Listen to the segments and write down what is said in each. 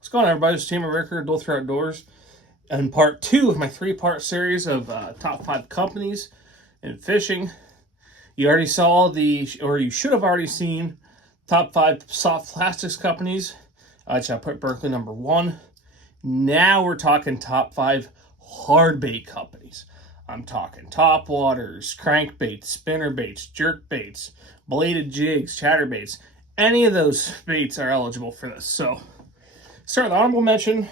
What's going on, everybody? It's Tamer Ricker, Dual Through Outdoors, and part 2 of my 3-part series of top 5 companies in fishing. You already saw or you should have already seen, top 5 soft plastics companies, which I put Berkeley number 1. Now we're talking top 5 hardbait companies. I'm talking top waters, crankbaits, spinnerbaits, jerkbaits, bladed jigs, chatterbaits. Any of those baits are eligible for this. So, start with honorable mention,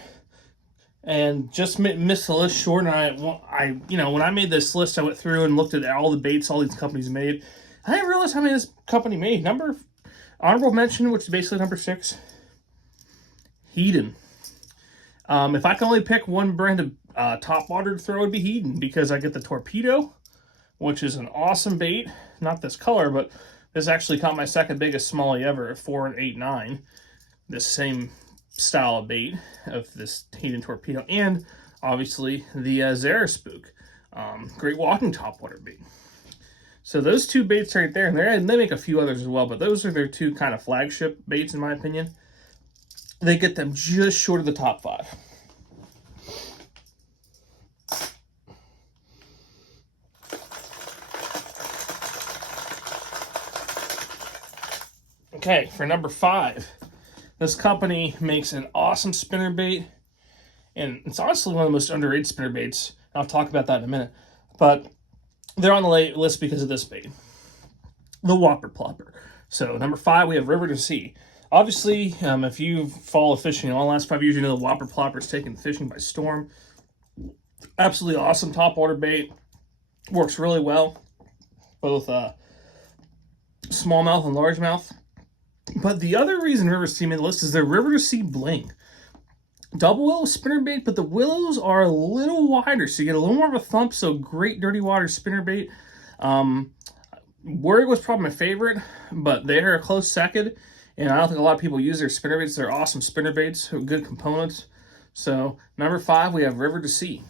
and just missed the list short. And when I made this list, I went through and looked at all the baits all these companies made. I didn't realize how many this company made. Honorable mention, which is basically number 6, Hedon. If I can only pick one brand of top water to throw, it would be Hedon, because I get the torpedo, which is an awesome bait. Not this color, but this actually caught my second biggest smallie ever at 4 8/9. This same style of bait of this Hedon torpedo, and obviously the Zara Spook, great walking topwater bait. So those two baits right there, and they make a few others as well, but those are their two kind of flagship baits in my opinion. They get them just short of the top 5. Okay, for number 5, this company makes an awesome spinnerbait, and it's honestly one of the most underrated spinnerbaits. I'll talk about that in a minute, but they're on the list because of this bait, the Whopper Plopper. So number 5, we have River to Sea. Obviously, if you follow fishing all the last 5 years, you know the Whopper Plopper is taking fishing by storm. Absolutely awesome topwater bait. Works really well, both smallmouth and largemouth. But the other reason River to Sea made the list is their River to Sea bling. Double willow spinnerbait, but the willows are a little wider, so you get a little more of a thump. So great dirty water spinnerbait. Warrior was probably my favorite, but they're a close second. And I don't think a lot of people use their spinnerbaits. They're awesome spinnerbaits, good components. So number 5, we have River to Sea.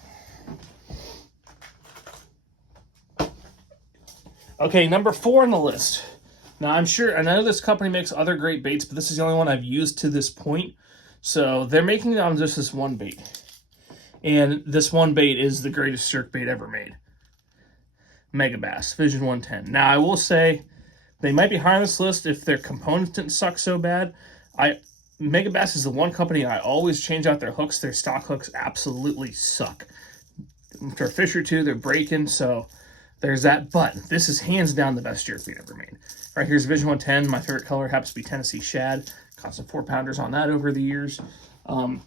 Okay, number 4 on the list. Now, I know this company makes other great baits, but this is the only one I've used to this point. So they're making it on just this one bait. And this one bait is the greatest jerkbait ever made. Megabass, Vision 110. Now, I will say, they might be high on this list if their components didn't suck so bad. Megabass is the one company I always change out their hooks. Their stock hooks absolutely suck. After a fish or two, they're breaking, so there's that. But this is hands down the best jerkbait ever made. Right here's Vision 110. My favorite color happens to be Tennessee Shad. Caught some 4-pounders on that over the years. And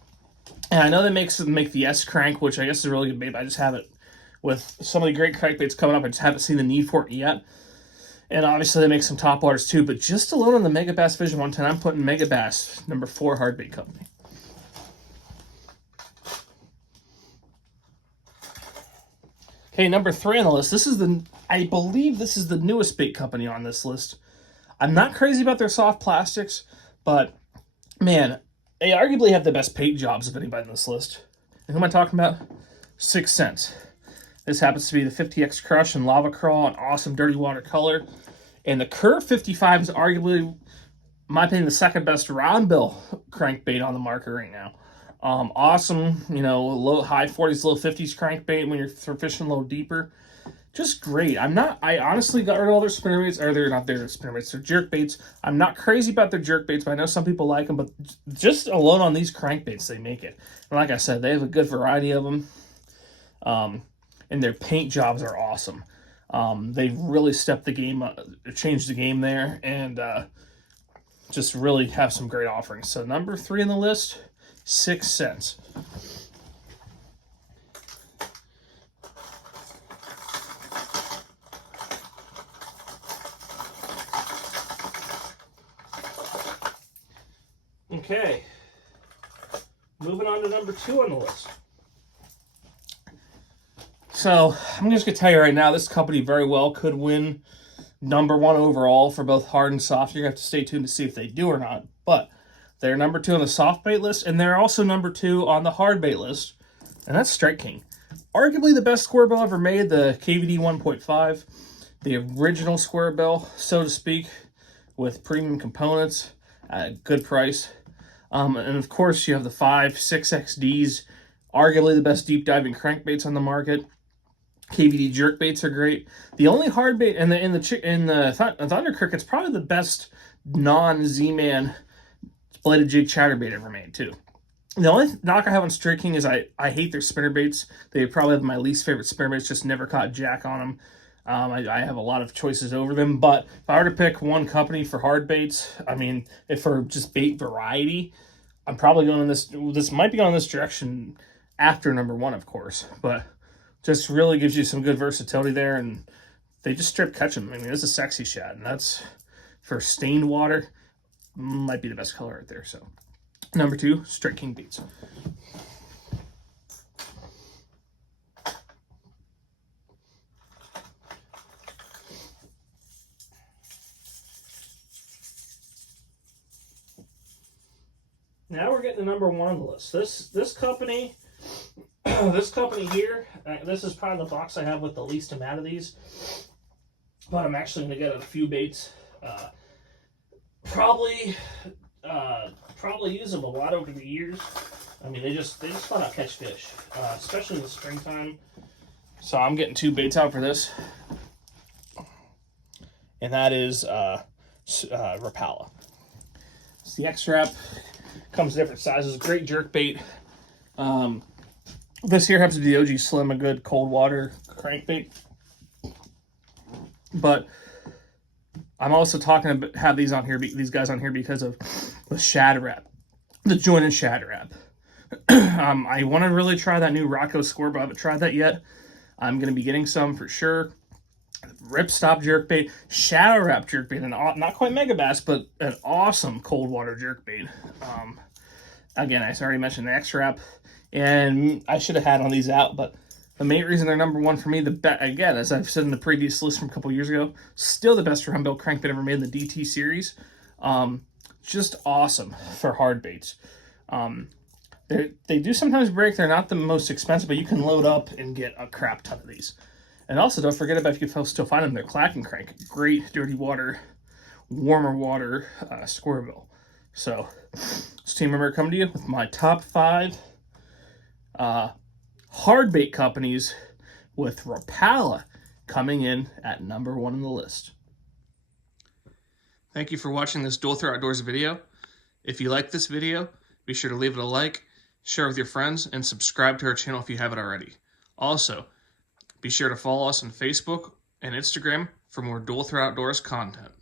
I know they make the S crank, which I guess is a really good bait, but I just haven't, with some of the great crankbaits coming up, I just haven't seen the need for it yet. And obviously they make some top waters too, but just alone on the Megabass Vision 110, I'm putting Megabass number 4 hardbait company. Okay, number 3 on the list. I believe this is the newest bait company on this list. I'm not crazy about their soft plastics, but man, they arguably have the best paint jobs of anybody on this list. And who am I talking about? 6 Cents. This happens to be the 50X Crush and Lava Crawl, an awesome dirty water color. And the Curve 55 is arguably, in my opinion, the second best round bill crankbait on the market right now. Awesome, high 40s, low 50s crankbait when you're fishing a little deeper. Just great. I honestly got rid of all their spinnerbaits, or they're not their spinnerbaits, they're jerkbaits. I'm not crazy about their jerkbaits, but I know some people like them, but just alone on these crankbaits, they make it. And like I said, they have a good variety of them. And their paint jobs are awesome. They've really stepped the game up, changed the game there, and just really have some great offerings. So number 3 on the list, 6 Cents. Okay, moving on to number 2 on the list. So I'm just going to tell you right now, this company very well could win number 1 overall for both hard and soft. You're going to have to stay tuned to see if they do or not. But they're number 2 on the soft bait list, and they're also number 2 on the hard bait list. And that's Strike King. Arguably the best square bill ever made, the KVD 1.5. The original square bill, so to speak, with premium components at a good price. And of course, you have the 5, 6XDs, arguably the best deep diving crankbaits on the market. KVD jerkbaits are great. The only hard bait in the Thunder Cricket's probably the best non-Z-Man bladed jig chatterbait ever made too. The only knock I have on Straight King is I hate their spinnerbaits. They probably have my least favorite spinnerbaits. Just never caught jack on them. I have a lot of choices over them, but if I were to pick one company for hard baits, I mean, if for just bait variety, I'm probably going in this might be going in this direction after number 1, of course, but just really gives you some good versatility there, and they just strip catch them. I mean, it's a sexy shad, and that's for stained water, might be the best color right there. So, number 2, Straight King baits. Now we're getting to number 1 on the list. This company, this company here, this is probably the box I have with the least amount of these, but I'm actually going to get a few baits. Probably use them a lot over the years. I mean, they just flat out catch fish, especially in the springtime. So I'm getting 2 baits out for this, and that is Rapala. It's the X-Wrap. Comes in different sizes. Great jerk bait. This here happens to be the OG Slim, a good cold water crankbait. But I'm also talking about have these guys on here because of the Shad Wrap, the jointed Shad Wrap. I want to really try that new Rocco score, but I haven't tried that yet. I'm going to be getting some for sure. Ripstop jerkbait, Shadow Wrap jerkbait, and not quite Mega Bass, but an awesome cold water jerkbait. Again, I already mentioned the X-Wrap, and I should have had on these out, but the main reason they're number 1 for me, again, as I've said in the previous list from a couple years ago, still the best round bill crankbait ever made in the DT series. Just awesome for hard baits. They do sometimes break. They're not the most expensive, but you can load up and get a crap ton of these. And also, don't forget about if you can still find them, they're Clack and Crank. Great dirty water, warmer water square bill. So, it's Team Member coming to you with my top 5 hard bait companies, with Rapala coming in at number 1 on the list. Thank you for watching this Dual Throw Outdoors video. If you like this video, be sure to leave it a like, share with your friends, and subscribe to our channel if you haven't already. Also, be sure to follow us on Facebook and Instagram for more Dual Throw Outdoors content.